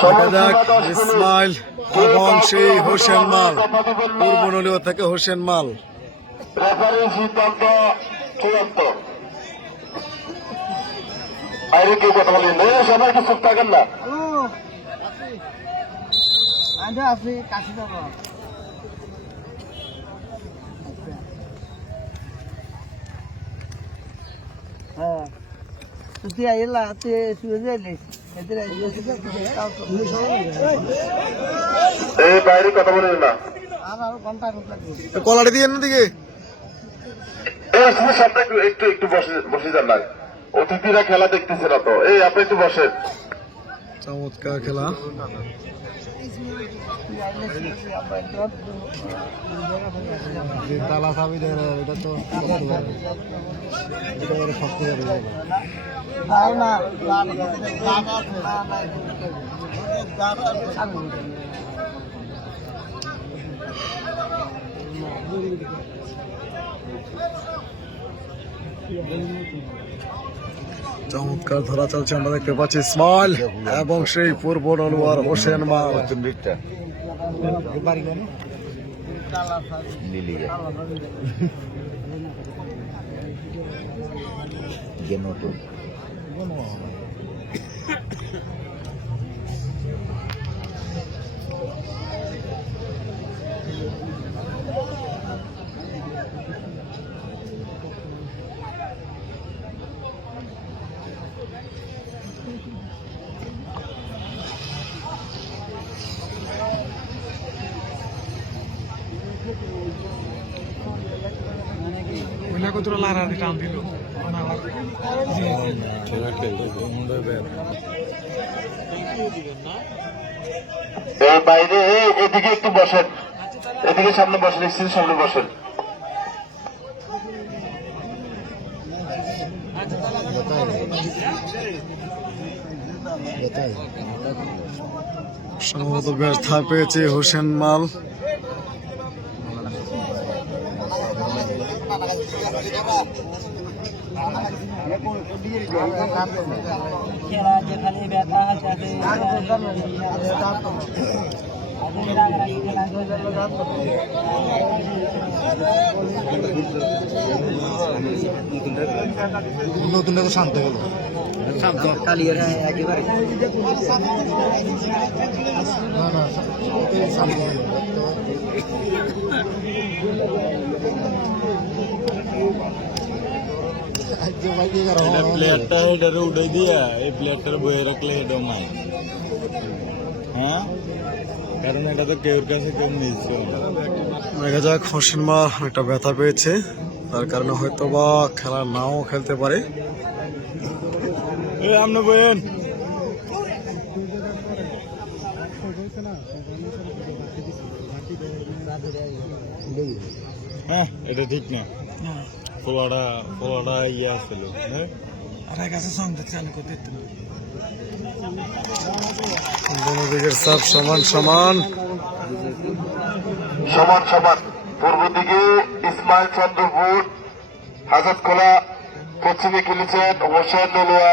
দেখা যাক ইসমাইল এবং সেই হোসেন মাল, পূর্ব নলিয়া থেকে হোসেন মাল। রেফারির সিদ্ধান্ত চূড়ান্ত। বাইরে কেউ কথা বলেন, সবাই কি চুপ থাকেন না? আপনি কাছে যাব হ্যাঁ তুই আইলা তুই শুয়ে যাইলিস এই বাইরে কথা বলেন না। আমার ঘন্টা কলাটি দিয়ে দিকে সামনে একটু একটু একটু বসে যান না, অতিথিরা খেলা দেখতেছে না তো। এই আপনি একটু বসেন। চমৎকার খেলা। তালা চাবি দেয় এটা তো শক্তি চমৎকার ধরা চলছে, আমরা দেখতে পাচ্ছি ইসমাইল এবং সেই পূর্ব নলুয়ার হোসেন মাল। বাইরে এদিকে একটু বসেন, এদিকে সামনে বসেন, স্ত্রীর সামনে বসেন। সম্ভবত ব্যর্থ পেয়েছে হোসেন মাল। নতুন শান্ত গেল শান্ত কালিয়ার একেবারে না না শান্ত প্লেয়ারটা ওটারে উঠে দিয়া এই প্লেয়ারটার বয়ে রাখলে এটাও নাই। হ্যাঁ, কারণ এটা তো কেউর কাছে কেউ নিচ্ছে। দেখা যাক হোসেন মাল একটা ব্যথা পেয়েছে, তার কারণে হয়তো বা খেলা নাও খেলতে পারে। আপনি বয়েন। হ্যাঁ, এটা ঠিক না। পোলাটা ইয়ে আসছিল। হ্যাঁ, দুনো দিকের সাপ সমান সমান। সমান সমান। পূর্ব দিকে ইসমাইল চন্দ্রপুর হাজতখোলা, পশ্চিমে খেলেছেন হোসেন নলুয়া।